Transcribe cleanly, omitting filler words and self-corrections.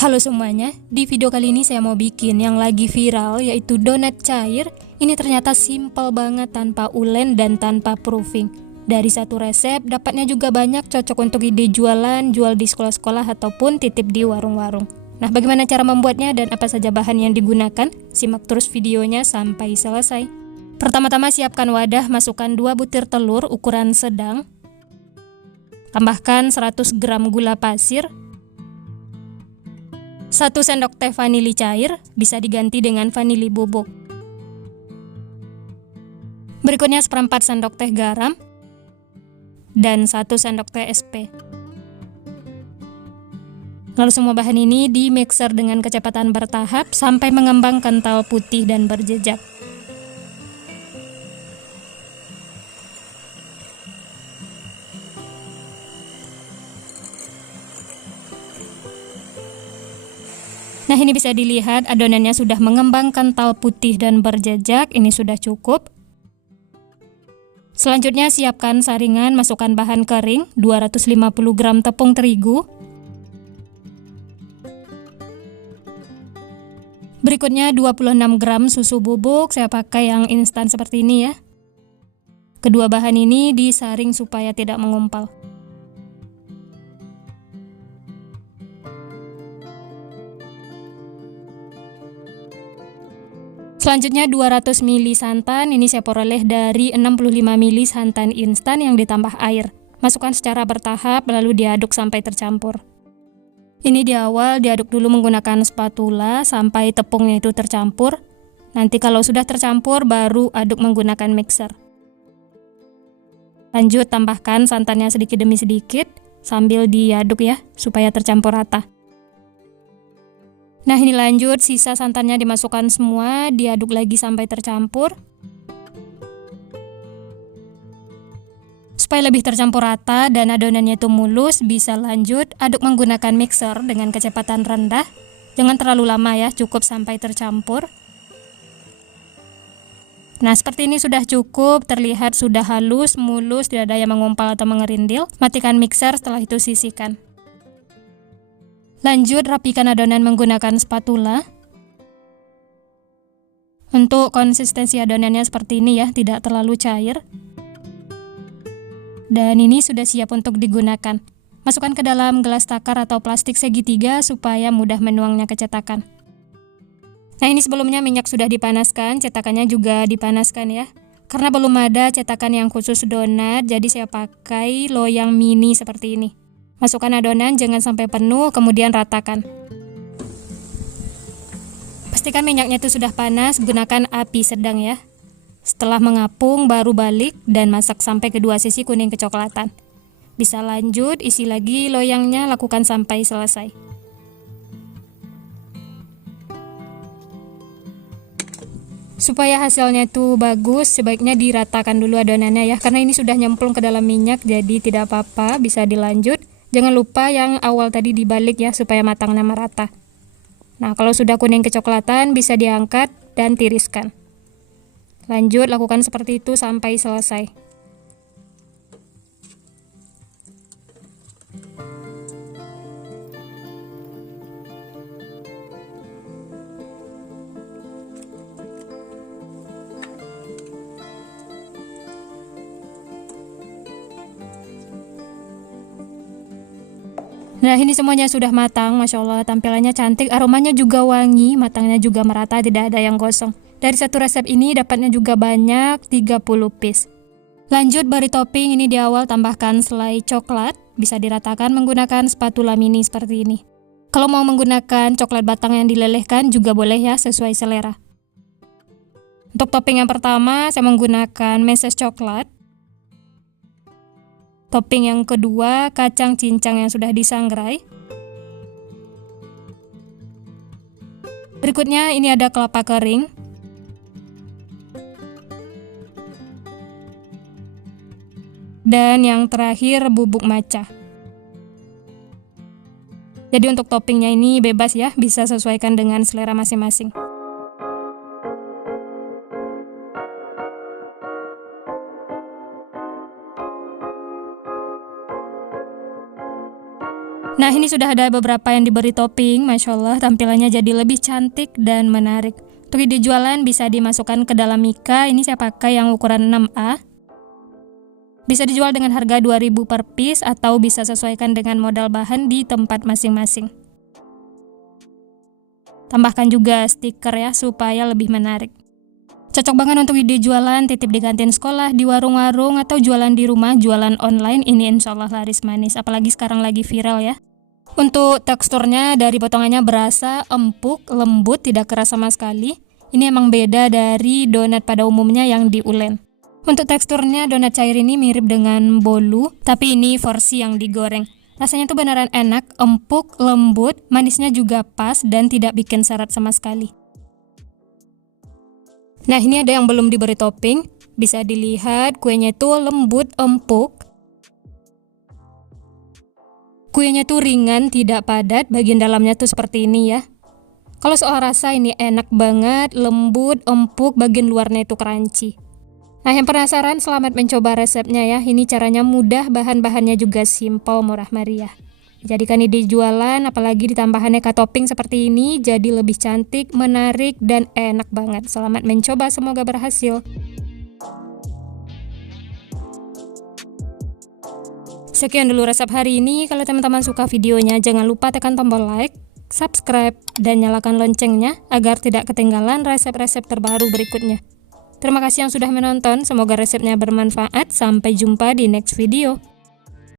Halo semuanya, di video kali ini saya mau bikin yang lagi viral yaitu donat cair. Ini ternyata simple banget tanpa ulen dan tanpa proofing. Dari satu resep, dapatnya juga banyak, cocok untuk ide jualan, jual di sekolah-sekolah ataupun titip di warung-warung. Nah, bagaimana cara membuatnya dan apa saja bahan yang digunakan? Simak terus videonya sampai selesai. Pertama-tama siapkan wadah, masukkan 2 butir telur ukuran sedang. Tambahkan 100 gram gula pasir, 1 sendok teh vanili cair, bisa diganti dengan vanili bubuk. Berikutnya 1/4 sendok teh garam, dan 1 sendok teh SP. Lalu semua bahan ini di mixer dengan kecepatan bertahap sampai mengembang kental putih dan berjejak. Nah, ini bisa dilihat adonannya sudah mengembang kental putih dan berjejak, ini sudah cukup. Selanjutnya siapkan saringan, masukkan bahan kering, 250 gram tepung terigu. Berikutnya 26 gram susu bubuk, saya pakai yang instan seperti ini ya. Kedua bahan ini disaring supaya tidak mengumpal. Selanjutnya 200 ml santan, ini saya peroleh dari 65 ml santan instan yang ditambah air. Masukkan secara bertahap lalu diaduk sampai tercampur. Ini di awal diaduk dulu menggunakan spatula sampai tepungnya itu tercampur. Nanti kalau sudah tercampur baru aduk menggunakan mixer. Lanjut tambahkan santannya sedikit demi sedikit sambil diaduk ya supaya tercampur rata. Nah, ini lanjut, sisa santannya dimasukkan semua, diaduk lagi sampai tercampur. Supaya lebih tercampur rata dan adonannya itu mulus, bisa lanjut aduk menggunakan mixer dengan kecepatan rendah. Jangan terlalu lama ya, cukup sampai tercampur. Nah, seperti ini sudah cukup, terlihat sudah halus, mulus, tidak ada yang mengumpal atau mengerindil. Matikan mixer, setelah itu sisihkan. Lanjut, rapikan adonan menggunakan spatula. Untuk konsistensi adonannya seperti ini ya, tidak terlalu cair. Dan ini sudah siap untuk digunakan. Masukkan ke dalam gelas takar atau plastik segitiga supaya mudah menuangnya ke cetakan. Nah, ini sebelumnya minyak sudah dipanaskan, cetakannya juga dipanaskan ya. Karena belum ada cetakan yang khusus donat, jadi saya pakai loyang mini seperti ini. Masukkan adonan, jangan sampai penuh, kemudian ratakan. Pastikan minyaknya itu sudah panas, gunakan api sedang ya. Setelah mengapung, baru balik dan masak sampai kedua sisi kuning kecoklatan. Bisa lanjut, isi lagi loyangnya, lakukan sampai selesai. Supaya hasilnya itu bagus, sebaiknya diratakan dulu adonannya ya, karena ini sudah nyemplung ke dalam minyak, jadi tidak apa-apa, bisa dilanjut. Jangan lupa yang awal tadi dibalik ya, supaya matangnya merata. Nah, kalau sudah kuning kecoklatan, bisa diangkat dan tiriskan. Lanjut, lakukan seperti itu sampai selesai. Nah, ini semuanya sudah matang, Masya Allah, tampilannya cantik, aromanya juga wangi, matangnya juga merata, tidak ada yang gosong. Dari satu resep ini dapatnya juga banyak, 30 piece. Lanjut, beri topping, ini di awal tambahkan selai coklat, bisa diratakan menggunakan spatula mini seperti ini. Kalau mau menggunakan coklat batang yang dilelehkan juga boleh ya, sesuai selera. Untuk topping yang pertama, saya menggunakan meses coklat. Topping yang kedua, kacang cincang yang sudah disangrai. Berikutnya ini ada kelapa kering. Dan yang terakhir bubuk matcha. Jadi untuk toppingnya ini bebas ya, bisa sesuaikan dengan selera masing-masing. Nah, Nah, ini sudah ada beberapa yang diberi topping, Masya Allah, tampilannya jadi lebih cantik dan menarik. Untuk ide jualan bisa dimasukkan ke dalam mika, ini saya pakai yang ukuran 6A. Bisa dijual dengan harga 2.000 per piece atau bisa sesuaikan dengan modal bahan di tempat masing-masing. Tambahkan juga stiker ya, supaya lebih menarik. Cocok banget untuk ide jualan, titip di kantin sekolah, di warung-warung, atau jualan di rumah, jualan online, ini insya Allah laris manis. Apalagi sekarang lagi viral ya. Untuk teksturnya dari potongannya berasa empuk, lembut, tidak keras sama sekali. Ini emang beda dari donat pada umumnya yang diulen. Untuk teksturnya donat cair ini mirip dengan bolu, tapi ini versi yang digoreng. Rasanya tuh beneran enak, empuk, lembut, manisnya juga pas dan tidak bikin syarat sama sekali. Nah, ini ada yang belum diberi topping. Bisa dilihat kuenya itu lembut, empuk. Kuenya tuh ringan, tidak padat, bagian dalamnya tuh seperti ini ya. Kalau soal rasa ini enak banget, lembut, empuk, bagian luarnya itu crunchy. Nah, yang penasaran selamat mencoba resepnya ya. Ini caranya mudah, bahan-bahannya juga simple, murah meriah. Jadikan ide jualan, apalagi ditambah aneka topping seperti ini, jadi lebih cantik, menarik, dan enak banget. Selamat mencoba, semoga berhasil. Sekian dulu resep hari ini. Kalau teman-teman suka videonya, jangan lupa tekan tombol like, subscribe, dan nyalakan loncengnya agar tidak ketinggalan resep-resep terbaru berikutnya. Terima kasih yang sudah menonton, semoga resepnya bermanfaat. Sampai jumpa di next video.